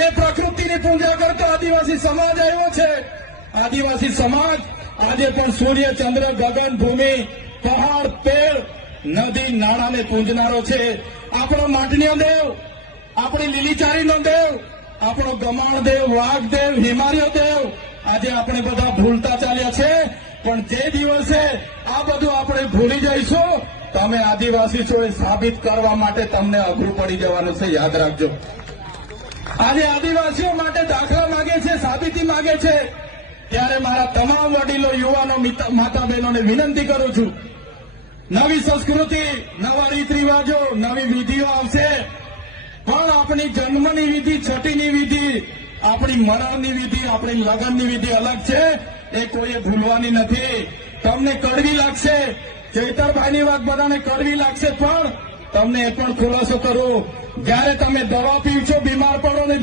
એ પ્રકૃતિની પૂજા કરતો આદિવાસી સમાજ આવ્યો છે। આદિવાસી સમાજ આજે પણ સૂર્ય, ચંદ્ર, ગગન, ભૂમિ, પહાડ, પેડ, નદી, નાળાને પૂજનારો છે। આપણો માટણીયો દેવ, આપણી લીલીચારીનો દેવ, આપણો ગમાણ દેવ, વાઘ દેવ, હિમાલય દેવ આજે આપણે બધા ભૂલતા ચાલ્યા છે। પણ જે દિવસે આ બધું આપણે ભૂલી જઈશું, તમે આદિવાસી છો એ સાબિત કરવા માટે તમને અઘરું પડી જવાનું છે, યાદ રાખજો। આજે આદિવાસીઓ માટે દાખલા માંગે છે, સાબિતી માંગે છે, ત્યારે મારા તમામ વડીલો, યુવાનો, માતા બહેનોને વિનંતી કરું છું, નવી સંસ્કૃતિ, નવા રીત રિવાજો, નવી વિધિઓ આવશે, પણ આપણી જન્મની વિધિ, છઠ્ઠીની વિધિ, આપણી મરણની વિધિ, આપણી લગ્નની વિધિ અલગ છે, એ કોઈએ ભૂલવાની નથી। તમને કડવી લાગશે, ચૈતરભાઈની વાત બધાને કડવી લાગશે, પણ તમને એ પણ ખુલાસો કરું, જ્યારે તમે દવા પીવશો, બીમાર પડો ને